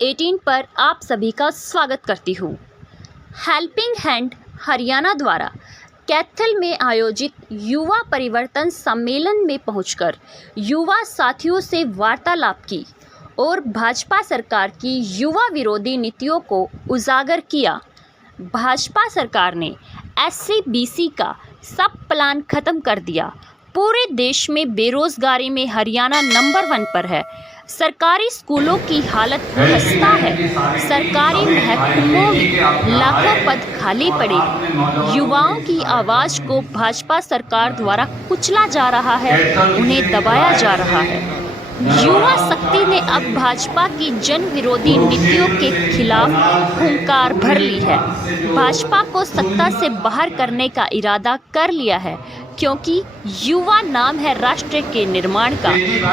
18 पर आप सभी का स्वागत करती हूँ। हेल्पिंग हैंड हरियाणा द्वारा कैथल में आयोजित युवा परिवर्तन सम्मेलन में पहुंचकर युवा साथियों से वार्तालाप की और भाजपा सरकार की युवा विरोधी नीतियों को उजागर किया। भाजपा सरकार ने SC/BC का सब प्लान खत्म कर दिया। पूरे देश में बेरोजगारी में हरियाणा नंबर 1 पर है। सरकारी स्कूलों की हालत खस्ता है। सरकारी महकमों में लाखों पद खाली पड़े। युवाओं की आवाज को भाजपा सरकार द्वारा कुचला जा रहा है, उन्हें दबाया जा रहा है। युवा शक्ति ने अब भाजपा की जन विरोधी नीतियों के खिलाफ हुंकार भर ली है। भाजपा को सत्ता से बाहर करने का इरादा कर लिया है, क्योंकि युवा नाम है राष्ट्र के निर्माण का,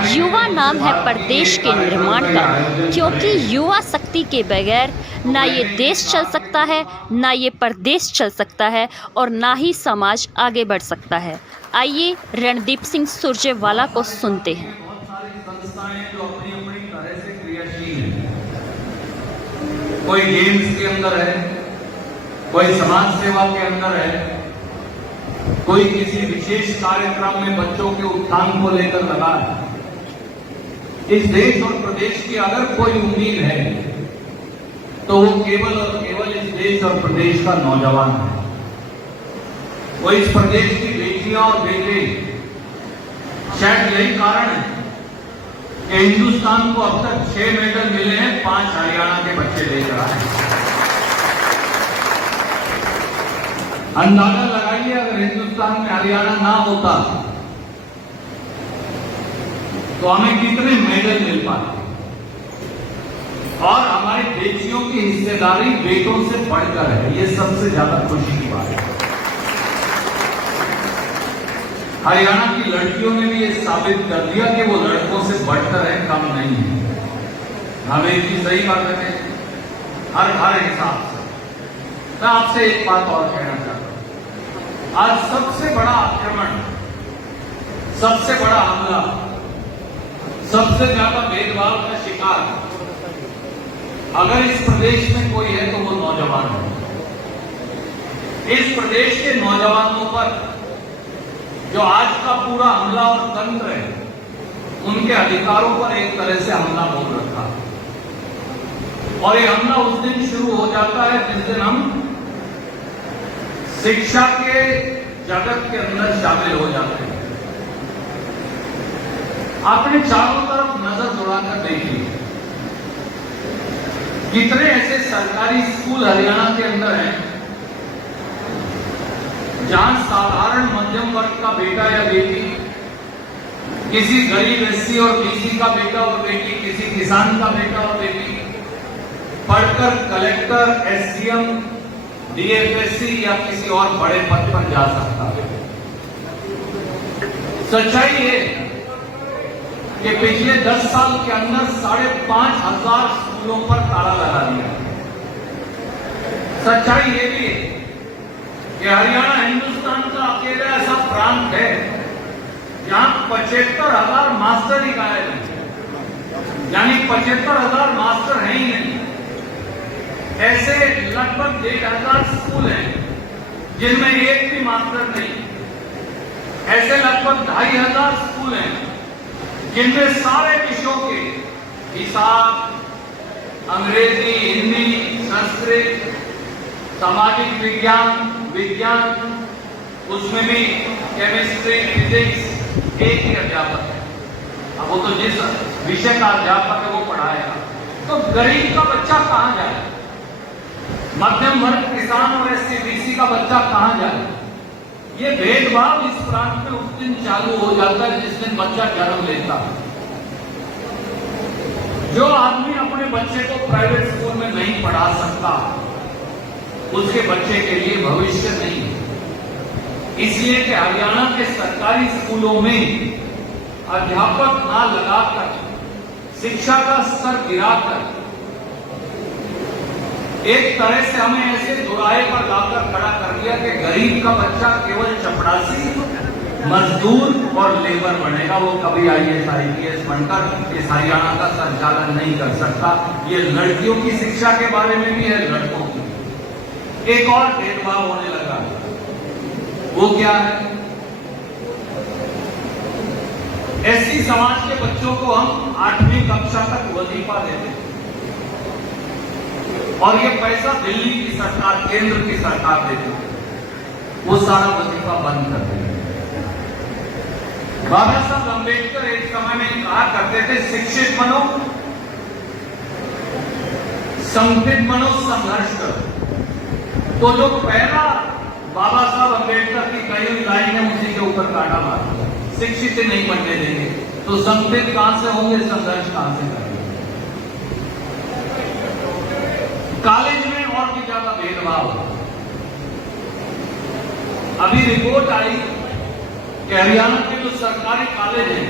युवा नाम है प्रदेश के निर्माण का। क्योंकि युवा शक्ति के बगैर ना ये देश चल सकता है, ना ये प्रदेश चल सकता है और ना ही समाज आगे बढ़ सकता है। आइए रणदीप सिंह सुरजेवाला को सुनते हैं। जो अपनी अपनी तरह से क्रियाशील है, कोई गेम्स के अंदर है, कोई समाज सेवा के अंदर है, कोई किसी विशेष कार्यक्रम में बच्चों के उत्थान को लेकर लगा है। इस देश और प्रदेश की अगर कोई उम्मीद है तो वो केवल और केवल इस देश और प्रदेश का नौजवान है। वो इस प्रदेश की बेटियां और बेटे, शायद यही कारण है कि हिंदुस्तान को अब तक 6 मेडल मिले हैं, 5 हरियाणा के बच्चे लेकर आए। अंदाजा लगाइए, अगर हिंदुस्तान में हरियाणा ना होता तो हमें कितने मेडल मिल पाते। और हमारी बेटियों की हिस्सेदारी बेटों से बढ़कर है, ये सबसे ज्यादा खुशी की बात है। हरियाणा की लड़कियों ने भी ये साबित कर दिया कि वो लड़कों से बढ़कर है, कम नहीं है। हम एक चीज सही बात है, हर हिसाब से। मैं आपसे एक बात और कहना चाहता हूं। आज सबसे बड़ा आक्रमण, सबसे बड़ा हमला, सबसे ज्यादा भेदभाव का शिकार अगर इस प्रदेश में कोई है तो वो नौजवान है। इस प्रदेश के नौजवानों पर जो आज का पूरा हमला और तंत्र है, उनके अधिकारों पर एक तरह से हमला बोल रखा। और ये हमला उस दिन शुरू हो जाता है जिस दिन हम शिक्षा के जगत के अंदर शामिल हो जाते हैं। आपने चारों तरफ नजर दौड़ाकर देखिए, कितने ऐसे सरकारी स्कूल हरियाणा के अंदर हैं जहां साधारण मध्यम वर्ग का बेटा या बेटी, किसी गरीब SC और BC का बेटा और बेटी, किसी किसान का बेटा और बेटी पढ़कर कलेक्टर, SDM, DFSC या किसी और बड़े पद पर जा सकता है। सच्चाई है कि पिछले 10 साल के अंदर 5,500 स्कूलों पर ताला लगा दिया। सच्चाई ये भी है कि हरियाणा हिंदुस्तान का अकेला ऐसा प्रांत है जहां 75,000 मास्टर ही गायब हैं, यानी 75,000 मास्टर हैं ही नहीं। ऐसे लगभग 1,000 स्कूल हैं जिनमें एक भी मास्टर नहीं। ऐसे लगभग 2,500 स्कूल हैं जिनमें सारे विषयों के हिसाब, अंग्रेजी, हिंदी, संस्कृत, सामाजिक विज्ञान, उसमें भी केमिस्ट्री, फिजिक्स, एक ही अध्यापक है। अब वो तो जिस विषय का अध्यापक है वो पढ़ाएगा, तो गरीब का बच्चा कहां जाए, मध्यम वर्ग, किसान और SC/BC का बच्चा कहां जाए। ये भेदभाव इस प्रांत में उस दिन चालू हो जाता है जिस दिन बच्चा जन्म लेता है। जो आदमी अपने बच्चे को प्राइवेट स्कूल में नहीं पढ़ा सकता, उसके बच्चे के लिए भविष्य नहीं है। इसलिए कि हरियाणा के सरकारी स्कूलों में अध्यापक ना लगाकर, शिक्षा का स्तर गिराकर, एक तरह से हमें ऐसे दुराहे पर लाकर खड़ा कर दिया कि गरीब का बच्चा केवल चपरासी मजदूर और लेबर बनेगा, वो कभी IAS IPS बनकर इस हरियाणा का संचालन नहीं कर सकता। ये लड़कियों की शिक्षा के बारे में भी है, लड़कों की। एक और भेदभाव होने लगा, वो क्या है? SC समाज के बच्चों को हम 8वीं कक्षा तक वजीफा देते हैं और ये पैसा दिल्ली की सरकार, केंद्र की सरकार देती है, वो सारा वजीफा बंद कर देती है। बाबा साहब अम्बेडकर एक समय में कहा करते थे, शिक्षित बनो, संगठित बनो, संघर्ष करो। तो जो पहला बाबा साहब अम्बेडकर की कई हुई लाइन है, उसी के ऊपर काटा मारा। शिक्षित नहीं बनने देंगे तो संगठित कहां से होंगे, संघर्ष कहां से करेंगे? कॉलेज में और भी ज्यादा भेदभाव। अभी रिपोर्ट आई कि हरियाणा के जो सरकारी कॉलेज हैं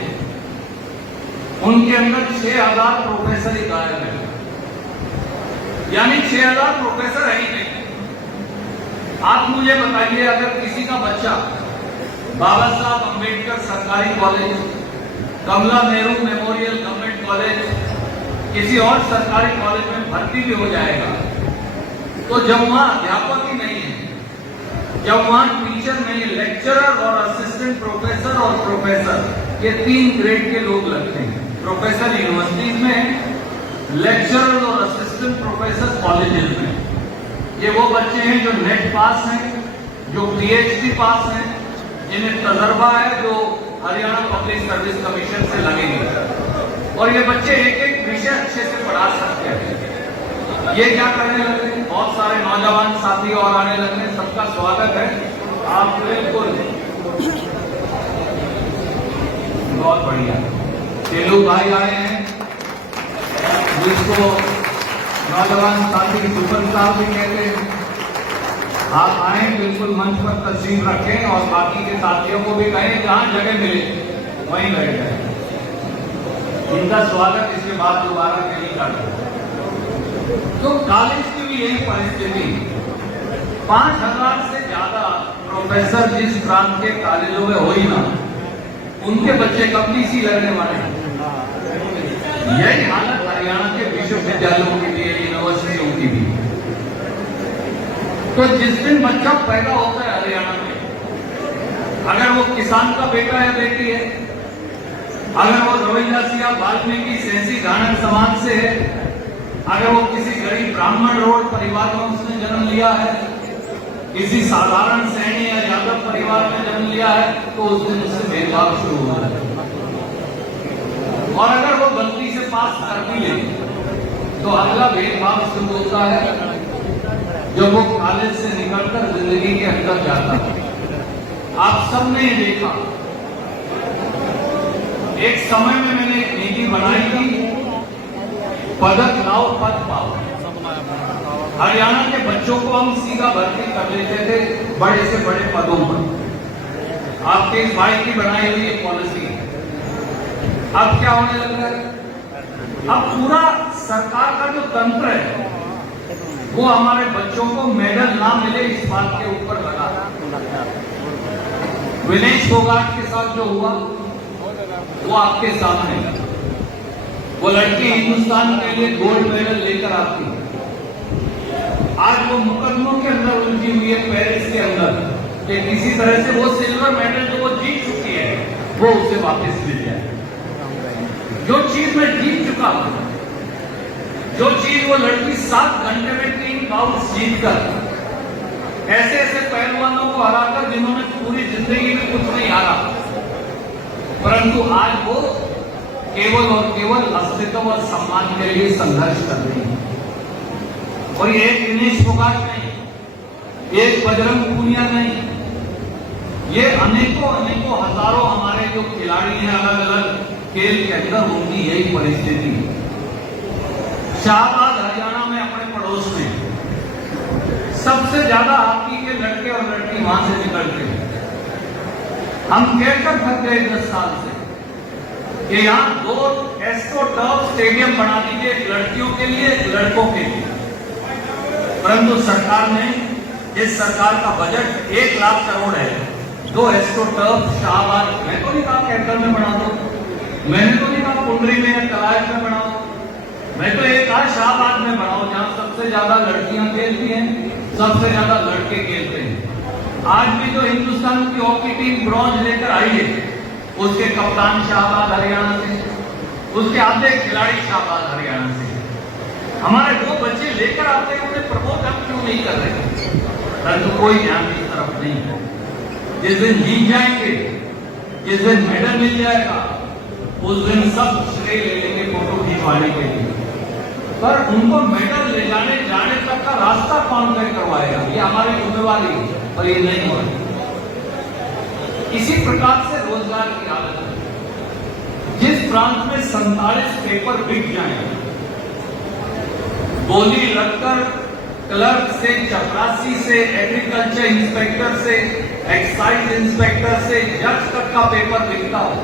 उनके अंदर 6000 प्रोफेसर ही गायब है, यानी 6000 प्रोफेसर है ही नहीं। आप मुझे बताइए, अगर किसी का बच्चा बाबा साहब अम्बेडकर सरकारी कॉलेज, कमला नेहरू मेमोरियल गवर्नमेंट कॉलेज, किसी और सरकारी कॉलेज में भर्ती भी हो जाएगा, तो जब वहां अध्यापक ही नहीं है, जब वहां टीचर नहीं है, लेक्चरर और असिस्टेंट प्रोफेसर और प्रोफेसर, ये 3 ग्रेड के लोग लगते हैं। प्रोफेसर यूनिवर्सिटीज में, लेक्चरर और असिस्टेंट प्रोफेसर कॉलेजेस में। ये वो बच्चे हैं जो नेट पास हैं, जो PhD पास हैं, जिन्हें तजर्बा है, जो हरियाणा पब्लिक सर्विस कमीशन से लगेंगे, और ये बच्चे एक एक विषय अच्छे से पढ़ा सकते हैं। ये क्या करने लगे? बहुत सारे नौजवान साथी और आने लगे, सबका स्वागत है। आप बिल्कुल बहुत बढ़िया तेलू भाई आए हैं, जिसको नौजवान साथी सुपरस्टार भी कहते हैं। आप आए, बिल्कुल मंच पर तस्वीर रखें और बाकी के साथियों को भी कहें जहां जगह मिले वहीं बैठ जाए। इनका स्वागत इसके बाद दोबारा कहीं कर। तो कॉलेज की भी यही परिस्थिति। 5000 से ज्यादा प्रोफेसर जिस प्रांत के कॉलेजों में हो ही ना, उनके बच्चे कब TC लगने वाले हैं। यही हालत हरियाणा के विश्वविद्यालयों की भी, यूनिवर्सिटियों की भी। तो जिस दिन बच्चा पैदा होता है हरियाणा में, अगर वो किसान का बेटा या बेटी है, अगर वो रविदास या वाल्मीकि सेंसी घाणक समाज से है, अगर वो किसी गरीब ब्राह्मण रोड परिवार में उसने जन्म लिया है, किसी साधारण सैनी या यादव परिवार में जन्म लिया है, तो उस दिन उससे भेदभाव शुरू हो रहा है। और अगर वो गलती से पास कर भी ले, तो अगला भेदभाव शुरू होता है जब वो कॉलेज से निकलकर जिंदगी के अंदर जाता है। आप सबने ये देखा, एक समय में मैंने एक नीति बनाई थी, पदक लाओ पद पाओ। हरियाणा के बच्चों को हम सीधा भर्ती कर लेते थे बड़े से बड़े पदों पर। आपके इस भाई की बनाई हुई एक पॉलिसी। अब क्या होने लगा है? अब पूरा सरकार का जो तंत्र है वो हमारे बच्चों को मेडल ना मिले इस बात के ऊपर लगा। विनेश फोगाट के साथ जो हुआ वो आपके सामने। वो लड़की हिंदुस्तान के लिए गोल्ड मेडल लेकर आती है। आज वो मुकदमों के अंदर उलझी हुई है पेरिस के अंदर, कि किसी तरह से वो सिल्वर मेडल जो वो जीत चुकी है वो उसे वापस मिल जाए। जो चीज में जीत चुका हूं, जो चीज वो लड़की 7 घंटे में 3 बाउल्स जीतकर, ऐसे ऐसे पहलवानों को हराकर जिन्होंने पूरी जिंदगी में कुछ नहीं हारा, परंतु आज वो केवल और केवल अस्तित्व और सम्मान के लिए संघर्ष कर रही है। और ये एक विनेश फोगाट नहीं, एक बजरंग पूनिया नहीं, ये अनेकों अनेकों हजारों हमारे जो खिलाड़ी हैं अलग अलग खेल के अंदर, उनकी यही परिस्थिति है। शाहबाद हरियाणा में अपने पड़ोस में सबसे ज्यादा हॉकी के लड़के और लड़की वहां से निकलते हैं। हम कहकर थक गए 10 साल से कि यहां 2 एस्ट्रोटर्फ स्टेडियम बना दीजिए, लड़कियों के लिए, लड़कों के लिए। परंतु सरकार ने, इस सरकार का बजट 1 लाख करोड़ है, तो एस्ट्रोटर्फ शाहबाद, मैं तो नहीं कहा कैथल में बना दो, मैंने तो नहीं कहा कुंडली में या कलाश में बनाओ, मैं तो ये कहा शाहबाद में बनाओ जहां सबसे ज्यादा लड़कियां खेलती हैं, सबसे ज्यादा लड़के खेलते हैं। आज भी जो हिंदुस्तान की हॉकी टीम ब्रॉन्ज लेकर आई है, उसके कप्तान शाहबाद हरियाणा से, उसके आधे खिलाड़ी शाहबाद हरियाणा से। हमारे दो बच्चे लेकर आते हैं, उन्हें प्रमोट हम क्यों नहीं कर रहे? परंतु कोई ध्यान इस तरफ नहीं है। जिस दिन जीत जाएंगे, जिस दिन मेडल मिल जाएगा, उस दिन सब श्रेय ले लेंगे फोटो खिंचवाने के लिए। पर उनको मेडल ले जाने तक का रास्ता कौन तय करवाएगा? ये हमारी जिम्मेवारी है, पर ये नहीं हो रही। इसी प्रकार से रोजगार की हालत है। जिस प्रांत में 47 पेपर बिक जाए, बोली लगकर क्लर्क से, चपरासी से, एग्रीकल्चर इंस्पेक्टर से, एक्साइज इंस्पेक्टर से, जज तक का पेपर बिकता हो,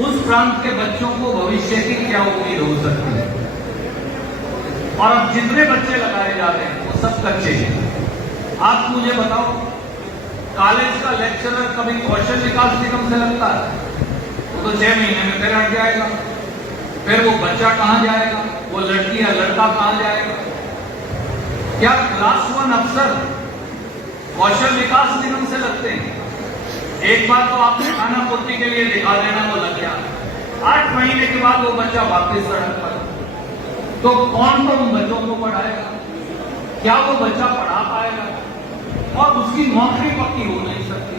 उस प्रांत के बच्चों को भविष्य की क्या उम्मीद हो सकती है? और अब जितने बच्चे लगाए जा रहे हैं वो सब कच्चे हैं। आप मुझे बताओ, कॉलेज का लेक्चरर कभी कौशल विकास निगम से लगता है? वो तो 6 महीने में फिर हट जाएगा। फिर वो बच्चा कहां जाएगा? वो लड़की या लड़का कहां जाएगा? क्या क्लास 1 अफसर कौशल विकास निगम से लगते हैं? एक बार तो आपने खाना पूर्ति के लिए दिखा देना, वो लग गया। 8 महीने के बाद वो बच्चा वापस सड़क पर। तो कौन तो उन बच्चों को पढ़ाएगा? क्या वो बच्चा पढ़ा पाएगा? और उसकी नौकरी पक्की हो नहीं सकती।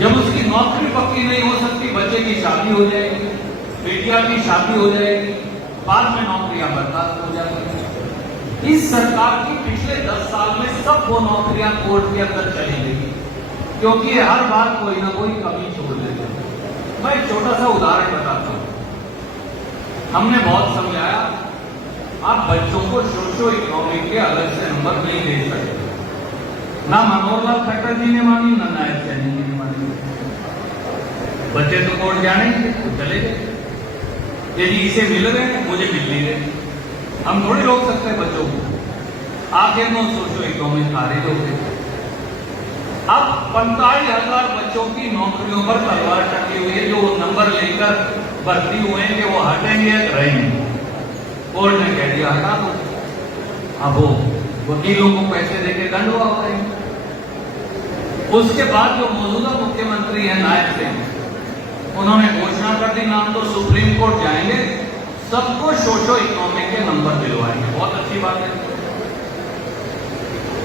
जब उसकी नौकरी पक्की नहीं हो सकती, बच्चे की शादी हो जाएगी, बेटिया की शादी हो जाएगी, बाद में नौकरियां बर्बाद हो जाएंगी। इस सरकार की पिछले 10 साल में सब वो नौकरियां कोर्ट के अंदर चली गई, क्योंकि हर बार कोई ना कोई कमी छोड़ देते हैं। मैं एक छोटा सा उदाहरण बताता हूं। हमने बहुत समझाया, आप बच्चों को सोशो इकोनॉमिक के अलग से नंबर नहीं दे सकते। ना मनोहर लाल खट्टर जी ने मानी, ना नायब सैनी जी ने मानी। बच्चे तो कोर्ट जाने तो चले गए। यदि इसे मिल रहे, मुझे मिल नहीं रहे। हम थोड़ी रोक सकते हैं बच्चों को। आखिर में सोशो इकोनॉमिक खारिज हो गए। अब 45,000 बच्चों की नौकरियों पर तलवार टंगी हुई है, जो नंबर लेकर भर्ती हुए हैं कि वो हटेंगे या रहेंगे। कोर्ट ने कह दिया हटा दो। अब वो वकीलों को पैसे देके दंड हुआ है। उसके बाद जो मौजूदा मुख्यमंत्री है नायब सिंह, उन्होंने घोषणा कर दी, नाम तो सुप्रीम कोर्ट जाएंगे, सबको सोशो इकोनॉमिक के नंबर दिलवाएंगे। बहुत अच्छी बात है।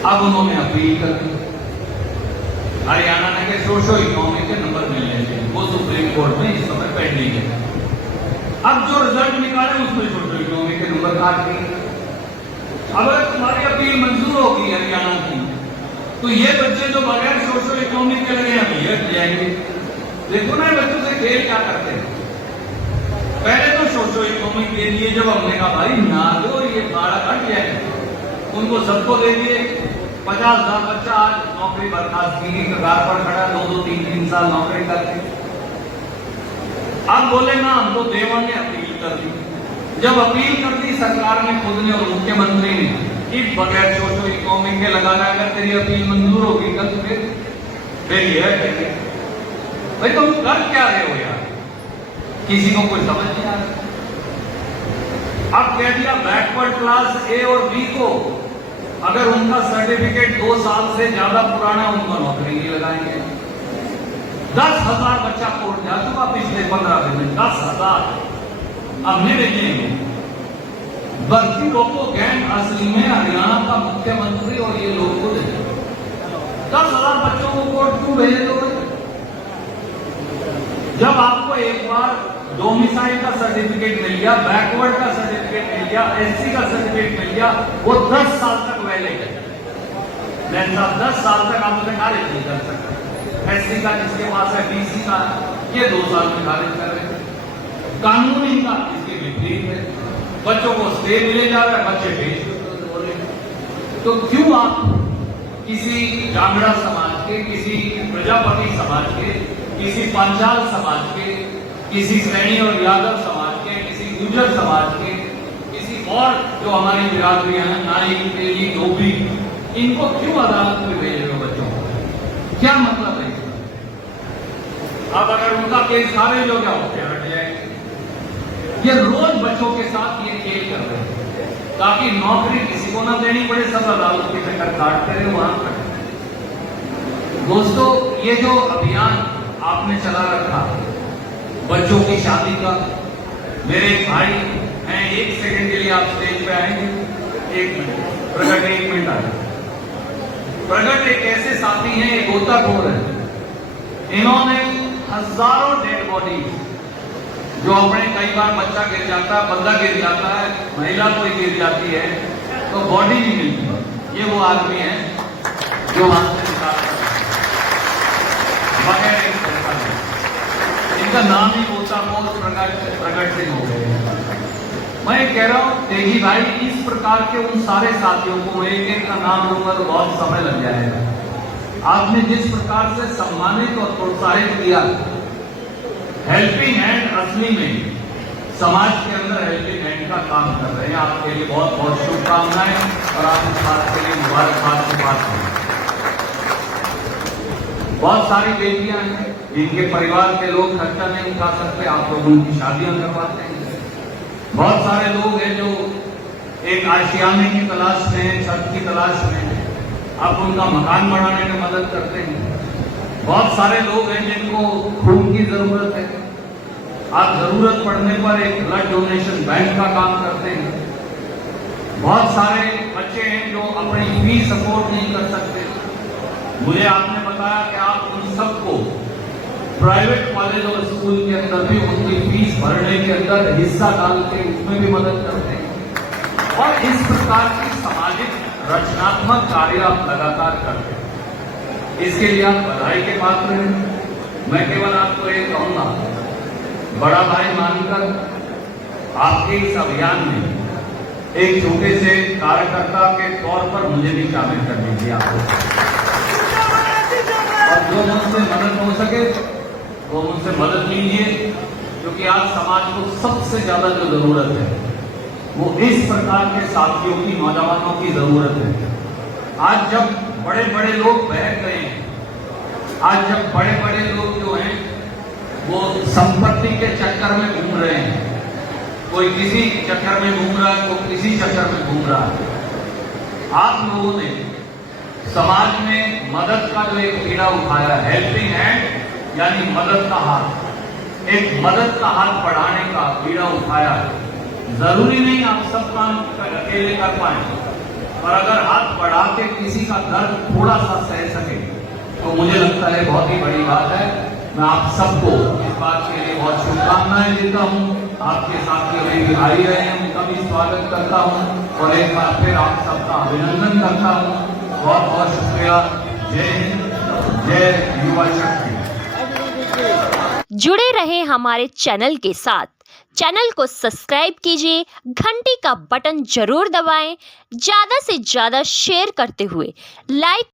अब उन्होंने अपील कर दी, हरियाणा ने के सोशो इकोनॉमिक के नंबर मिलने चाहिए, वो सुप्रीम कोर्ट में इस समय पेंडिंग है। अब जो रिजल्ट निकाले उसमें सोशो इकोनॉमिक के नंबर काट दिए। अब अगर तुम्हारी अपील मंजूर होगी हरियाणा की, तो ये बच्चे जो बगैर सोशो इकोनॉमिक के लगे हैं हट जाएंगे। देखो ना बच्चों से खेल क्या करते हैं। पहले तो सोशो इकोनॉमिक दे दिए, जब हमने कहा भाई ना दो, ये 12 हट जाएंगे, उनको सबको दे दिए। 50,000 बच्चा आज नौकरी बर्खास्तगी की कगार पर खड़ा, 2-2, 3-3 साल नौकरी करके। अब बोले ना हम तो देवांगे, अपील कर दी। जब अपील कर दी सरकार ने खुद ने और मुख्यमंत्री ने कि बगैर सोशो इकोनॉमिक के लगाना, अगर तेरी अपील मंजूर होगी कल फिर ये है भाई तुम कर क्या रहे हो यार? किसी को कोई समझ नहीं आ रहा। अब कह दिया बैकवर्ड क्लास ए और बी को अगर उनका सर्टिफिकेट 2 साल से ज्यादा पुराना, उनको नौकरी नहीं लगाएंगे। 10,000 बच्चा कोर्ट जा चुका पिछले 15 दिन में, 10,000। अब नहीं भेजेंगे। भर्ती रोको गैंग असली में हरियाणा का मुख्यमंत्री और ये लोग खुद हैं। 10,000 बच्चों को कोर्ट क्यों भेजे दो? जब आपको एक बार डोमिसाइल का सर्टिफिकेट मिल गया, बैकवर्ड का सर्टिफिकेट मिल गया, एससी का सर्टिफिकेट मिल गया, वो 10 साल तक वैलिड है। 10 साल तक आप उसे खारिज नहीं कर सकते। एससी का जिसके पास है, बीसी का ये 2 साल में खारिज कर रहे हैं। कानूनी का इसके विपरीत है। बच्चों को स्टे मिले जा रहा है, बच्चे भेज हो रहे। तो क्यों आप किसी जांगड़ा समाज के, किसी प्रजापति समाज के, किसी पांचाल समाज के, किसी सैनी और यादव समाज के, किसी गुर्जर समाज के, किसी और जो हमारी बिरादरियां हैं, नाई, तेली, धोबी, इनको क्यों अदालत में भेज रहे हो बच्चों को? क्या मतलब है इसका? अब अगर उनका केस खारिज हो गया फिर हट जाएंगे। ये रोज बच्चों के साथ ये खेल कर रहे हैं ताकि नौकरी किसी को ना देनी पड़े, सब अदालत के चक्कर काटते रहे वहां पर। दोस्तों, ये जो अभियान आपने चला रखा बच्चों की शादी का, मेरे भाई हैं, 1 सेकंड के लिए आप स्टेज पे आएंगे। 1 मिनट प्रगट, 1 मिनट आए। प्रगट एक ऐसे साथी हैं, एक गोताखोर है। इन्होंने हजारों डेड बॉडी, जो अपने कई बार बच्चा गिर जाता है, बंदा गिर जाता है, महिला कोई गिर जाती है तो बॉडी नहीं मिलती। ये वो आदमी है जो वहां से निकाल बगैर एक पैसा नहीं। इनका नाम ही गोताखोर प्रगट सिंह हो गए। मैं कह रहा हूं तेगी भाई, इस प्रकार के उन सारे साथियों को एक एक का नाम लूंगा तो बहुत समय लग जाएगा। आपने जिस प्रकार से सम्मानित और प्रोत्साहित किया, हेल्पिंग हैंड असली में समाज के अंदर हेल्पिंग हैंड का काम कर रहे हैं। आपके लिए बहुत बहुत शुभकामनाएं और आप इस बात के लिए मुबारकबाद की बात करें। बहुत सारी बेटियां हैं जिनके परिवार के लोग खर्चा नहीं उठा सकते, आप लोग उनकी शादियां करवाते हैं। बहुत सारे लोग हैं जो एक आशियाने की तलाश में हैं, छत की तलाश में हैं, आप उनका मकान बनाने में मदद करते हैं। बहुत सारे लोग हैं जिनको खून की जरूरत है, आप जरूरत पड़ने पर एक ब्लड डोनेशन बैंक का काम करते हैं। बहुत सारे बच्चे हैं जो अपनी फीस अफोर्ड नहीं कर सकते। मुझे आपने बताया कि आप उन सबको प्राइवेट कॉलेज और स्कूल के अंदर भी उनकी फीस भरने के अंदर हिस्सा डाल के उसमें भी मदद करते हैं। और इस प्रकार की सामाजिक रचनात्मक कार्य आप लगातार करते हैं, इसके लिए आप बधाई के पात्र हैं। मैं केवल आपको ये कहूंगा, बड़ा भाई मानकर आपके इस अभियान में एक छोटे से कार्यकर्ता के तौर पर मुझे भी शामिल कर लीजिए आपको, और जो मुझसे मदद हो सके वो मुझसे मदद लीजिए, क्योंकि आज समाज को सबसे ज्यादा जो जरूरत है वो इस प्रकार के साथियों की, नौजवानों की जरूरत है। आज जब बड़े बड़े लोग बहक गए हैं, आज जब बड़े बड़े लोग जो हैं वो संपत्ति के चक्कर में घूम रहे हैं, कोई किसी चक्कर में घूम रहा है, कोई किसी चक्कर में घूम रहा है, आप लोगों ने समाज में मदद का जो एक बीड़ा उठाया, हेल्पिंग हैंड यानी मदद का हाथ, एक मदद का हाथ बढ़ाने का बीड़ा उठाया। जरूरी नहीं आप सब काम अकेले कर पाए, पर अगर हाथ बढ़ा के किसी का दर्द थोड़ा सा सह सके तो मुझे लगता है बहुत ही बड़ी बात है। मैं आप सबको इस बात के लिए बहुत शुभकामनाएं देता हूं। आपके साथी अभी भी आई रहे हैं, उनका भी स्वागत करता हूं और एक बार फिर आप सबका अभिनंदन करता हूं। बहुत बहुत शुक्रिया। जय हिंद, जय युवा शक्ति। जुड़े रहे हमारे चैनल के साथ। चैनल को सब्सक्राइब कीजिए, घंटी का बटन जरूर दबाएं, ज़्यादा से ज़्यादा शेयर करते हुए लाइक